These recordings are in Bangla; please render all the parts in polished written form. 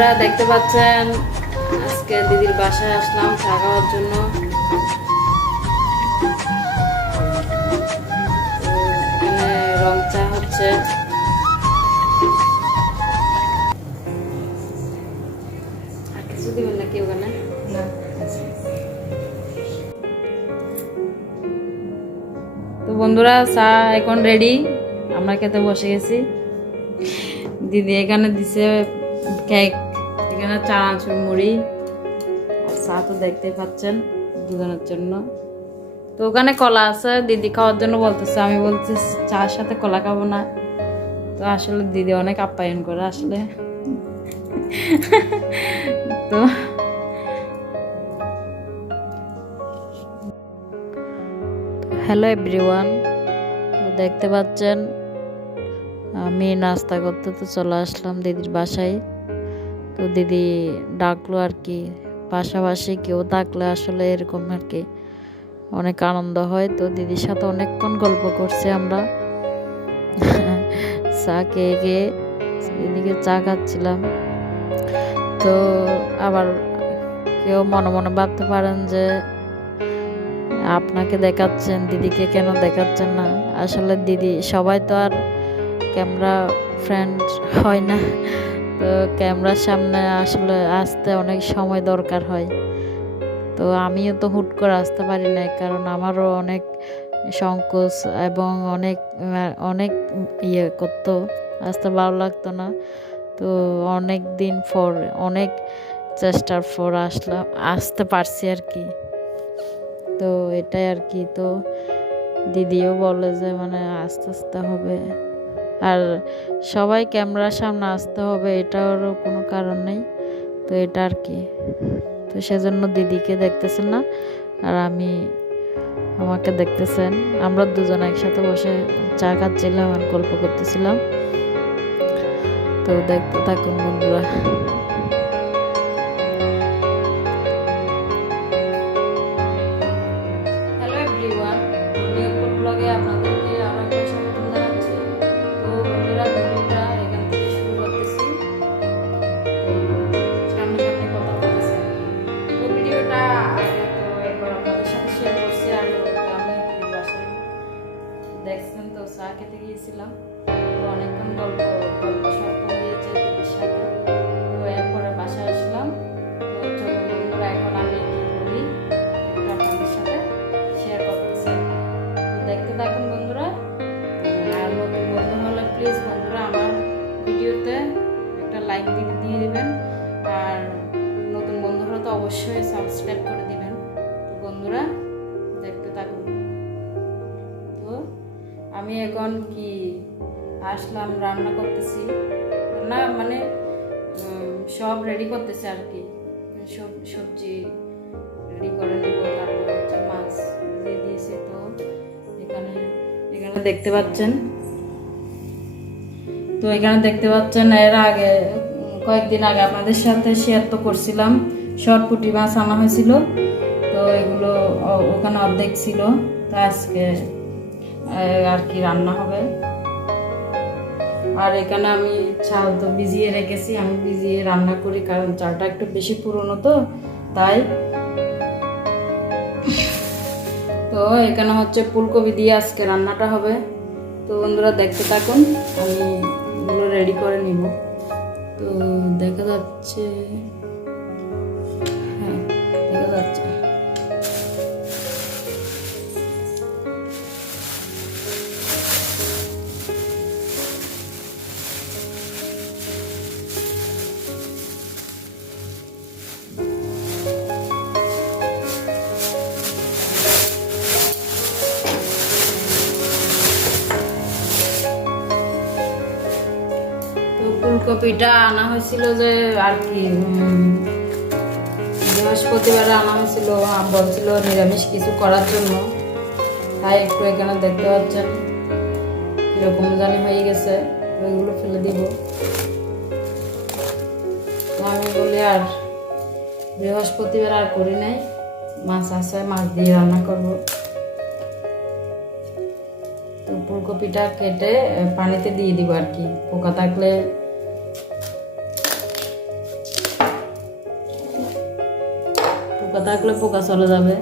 বন্ধুরা দেখতে পাচ্ছেন আজকে দিদির বাসায় আসলাম চা খাওয়ার জন্য। এখানে রং চা হচ্ছে। আর কিছু দিবেন নাকি ওখানে? তো বন্ধুরা চা এখন রেডি, আমরা খেতে বসে গেছি। দিদি এখানে দিছে কেক, এখানে চানাচুর মুড়ি আর চা তো দেখতেই পাচ্ছেন দুজনের জন্য। তো ওখানে কলা আছে, দিদি খাওয়ার জন্য বলতেছে, আমি বলছি চার সাথে কলা খাবো না। তো আসলে দিদি অনেক আপ্যায়ন করে আসলে। তো হ্যালো এভরিওয়ান, তো দেখতে পাচ্ছেন আমি নাস্তা করতে তো চলে আসলাম দিদির বাসায়। তো দিদি ডাকলো আর কি, পাশাপাশি কেউ থাকলে আসলে এরকম আর কি অনেক আনন্দ হয়। তো দিদির সাথে অনেকক্ষণ গল্প করছি আমরা, চা খেয়ে খেয়ে এদিকে চা খাচ্ছিলাম। তো আবার কেউ মনে মনে ভাবতে পারেন যে আপনাকে দেখাচ্ছেন, দিদিকে কেন দেখাচ্ছেন না। আসলে দিদি সবাই তো আর ক্যামেরা ফ্রেন্ড হয় না, তো ক্যামেরার সামনে আসলে আসতে অনেক সময় দরকার হয়। তো আমিও তো হুট করে আসতে পারি না, কারণ আমারও অনেক সংকোচ এবং অনেক অনেক ইয়ে করতো, আসতে ভালো লাগতো না। তো অনেক দিন পর অনেক চেষ্টার পর আসতে পারছি আর কি। তো এটাই আর কি। তো দিদিও বলে যে মানে আস্তে আস্তে হবে, আর সবাই ক্যামেরার সামনে আসতে হবে এটারও কোনো কারণ নেই। তো এটা আর কি। তো সেজন্য দিদিকে দেখতেছেন না, আর আমাকে দেখতেছেন। আমরা দুজন একসাথে বসে চা খাচ্ছিলাম আর গল্প করতেছিলাম। তো দেখতে থাকুন বন্ধুরা। হ্যালো এভরিওয়ান, নিয়োগপুর ব্লগে আপনাদেরকে আরো একবার স্বাগত জানাচ্ছি। তো বন্ধুরা ভিডিওটা এখান থেকে শুরু করতেছি। সামনাসামনি কথা বলতেছি। তো ভিডিওটা আগে তো একবার আপনাদের সাথে শেয়ার করছি, আর আমি বাসায় দেখছেন তো চা খেতে গিয়েছিলাম। তো অনেকক্ষণ গল্প সল্প হয়েছে দিদির সাথে। তো এরপরে বাসায় আসলাম। তো চলুন বন্ধুরা, এখন আমি কি করি এটা আপনাদের সাথে শেয়ার করতেছি। তো দেখতে থাকুন বন্ধুরা। আর নতুন বন্ধু হলে প্লিজ বন্ধুরা আমার ভিডিওতে একটা লাইক দিয়ে দিবেন, আর নতুন বন্ধু হলে তো অবশ্যই সাবস্ক্রাইব করে দিবেন। তো বন্ধুরা দেখতে থাকুন। তো আমি এখন কি আসলাম, রান্না করতেছি, না মানে সব রেডি করতেছি আর কি। সব সবজি রেডি করে নেব, তারপর হচ্ছে মাছ দিয়ে দিয়েছি। তো এখানে দেখতে পাচ্ছেন, তো এখানে দেখতে পাচ্ছেন এর আগে কয়েকদিন আগে আপনাদের সাথে শেয়ার তো করছিলাম, শর্ট পুঁটি মাছ আনা হয়েছিল। তো এগুলো ওখানে অর্ধেক ছিল। তো আজকে আর কি রান্না হবে। আর এখানে আমি চাল তো ভিজিয়ে রেখেছি, আমি ভিজিয়ে রান্না করি, কারণ চালটা একটু বেশি পুরনো তো তাই। তো এখানে হচ্ছে ফুলকপি দিয়ে আজকে রান্নাটা হবে। তো বন্ধুরা দেখতে থাকুন, আমি এগুলো রেডি করে নিব। তো দেখা যাচ্ছে, হ্যাঁ দেখা যাচ্ছে। ফুলকপিটা আনা হয়েছিল যে আর কি বৃহস্পতিবারে আনা হয়েছিল, বলছিল নিরামিষ কিছু করার জন্য, তাই একটু এখানে দেখতে পাচ্ছেন কিরকম জানি হয়ে গেছে। ওইগুলো ফেলে দিব। তো আমি বলি আর বৃহস্পতিবার আর করি নাই, মাছ আছে, মাছ দিয়ে রান্না করব। তো ফুলকপিটা কেটে পানিতে দিয়ে দিব আর কি, পোকা থাকলে পোকা থাকলে পোকা চলে যাবে।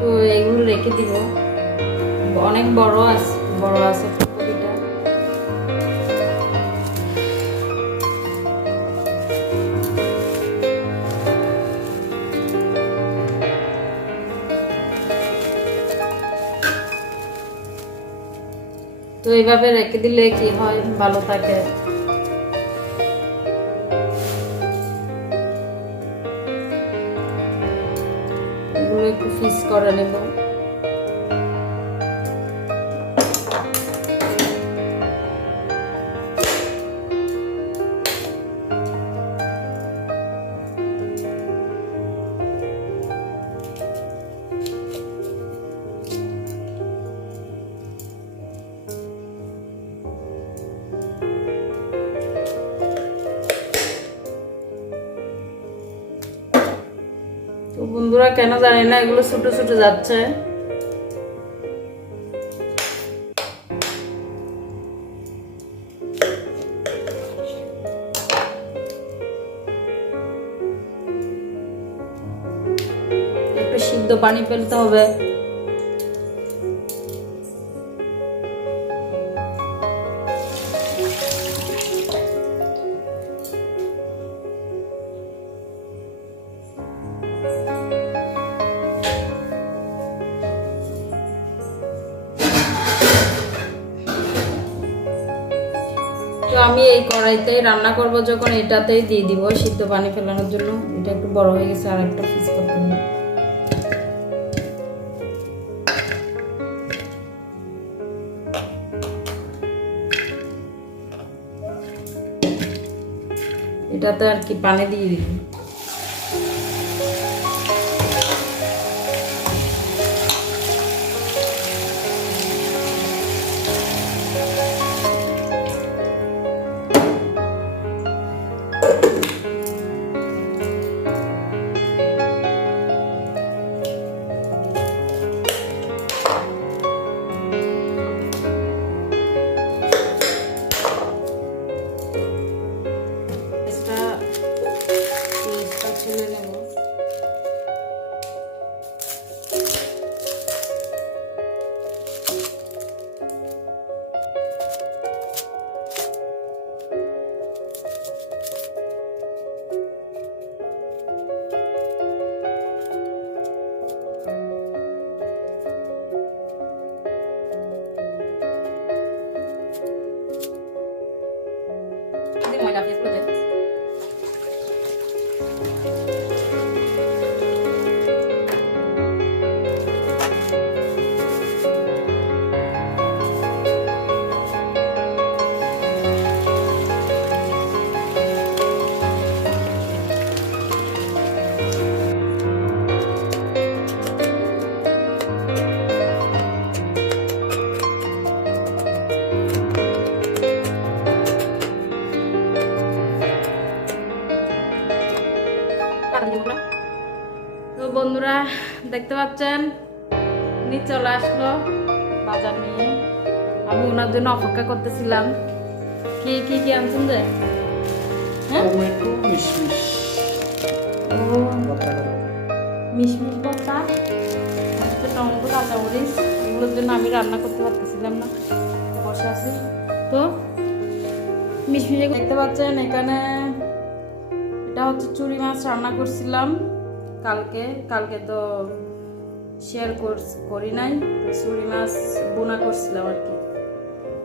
তো এগুলো রেখে দিব, অনেক বড় আছে ফুলকপিটা। তো এইভাবে রেখে দিলে কি হয়, ভালো থাকে। এগুলো একটু ফ্রিজ করে নেব। তো বন্ধুরা, কেন জানি না এগুলো ছোট ছোট যাচ্ছে। একটু সিদ্ধ পানি ফেলতে হবে। তো আমি এই কড়াইতেই রান্না করব, যখন এটাতেই দিয়ে দিব সিদ্ধ পানি ফেলানোর জন্য। এটা একটু বড় হয়ে গেছে, আর একটা পিস করতে হবে। এটাতে আর কি পানি দিয়ে দিব। ছেলে নেব। ময়লা ফেস করে তো বন্ধুরা, দেখতে পাচ্ছেন উনি চলে আসলো বাজার নিয়ে। আমি ওনার জন্য অপেক্ষা করতেছিলাম। কি কি কি আনছেন যে? টমেটো মিশমিশ, মিশমিশ ভর্তা, টমেটো, কাঁচামরিচ, এগুলোর জন্য আমি রান্না করতে পারতেছিলাম না, বসে আছি। তো মিশমিশ দেখতে পাচ্ছেন এখানে, এটা হচ্ছে চুরি মাছ রান্না করছিলাম কালকে তো শেয়ার করি নাই। তো চুরি মাছ বোনা করছিলাম আর কি।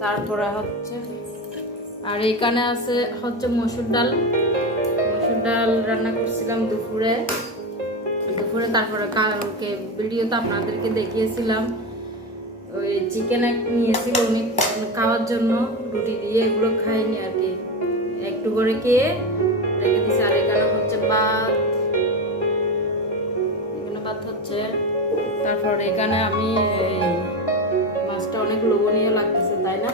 তারপরে হচ্ছে আর এখানে আছে হচ্ছে মসুর ডাল রান্না করছিলাম দুপুরে। তারপরে কালকে ভিডিওতে আপনাদেরকে দেখিয়েছিলাম ওই চিকেন নিয়েছিল উনি খাওয়ার জন্য রুটি দিয়ে, এগুলো খাইনি আর কি, একটু করে খেয়ে রেখে দিছি। আর এখানে হচ্ছে ভাত হচ্ছে। তারপর এখানে আমি মাছটা অনেক লোভনীয় লাগতেছে, তাই না?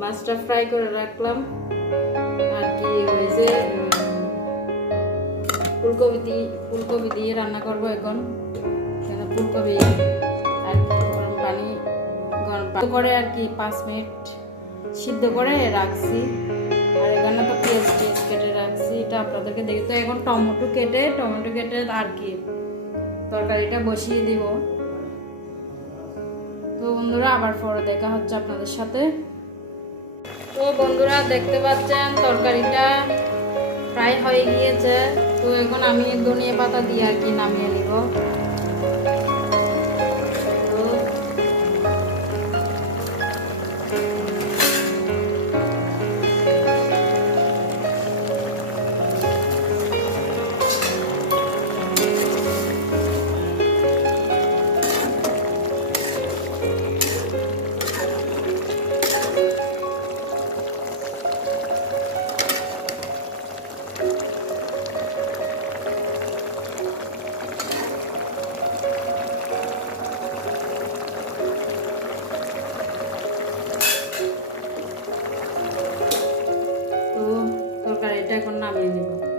মাছটা ফ্রাই করে রাখলাম আর কি, ওই যে ফুলকপি দিয়ে রান্না করবো এখন। ফুলকপি আর কি গরম পানি করে আর কি 5 মিনিট সিদ্ধ করে রাখছি। আর এখানে তো পেঁয়াজ কেটে রাখছি, এটা আপনাদেরকে দেখি। তো এখন টমেটো কেটে আর কি তরকারিটা বসিয়ে দিব। তো বন্ধুরা আবার পরে দেখা হচ্ছে আপনাদের সাথে। তো বন্ধুরা দেখতে পাচ্ছেন তরকারিটা প্রায় হয়ে গিয়েছে। তো এখন আমি ধনিয়া পাতা দিয়ে আর কি নামিয়ে নিব। তো তরকারিটা এখন নামিয়ে নেব।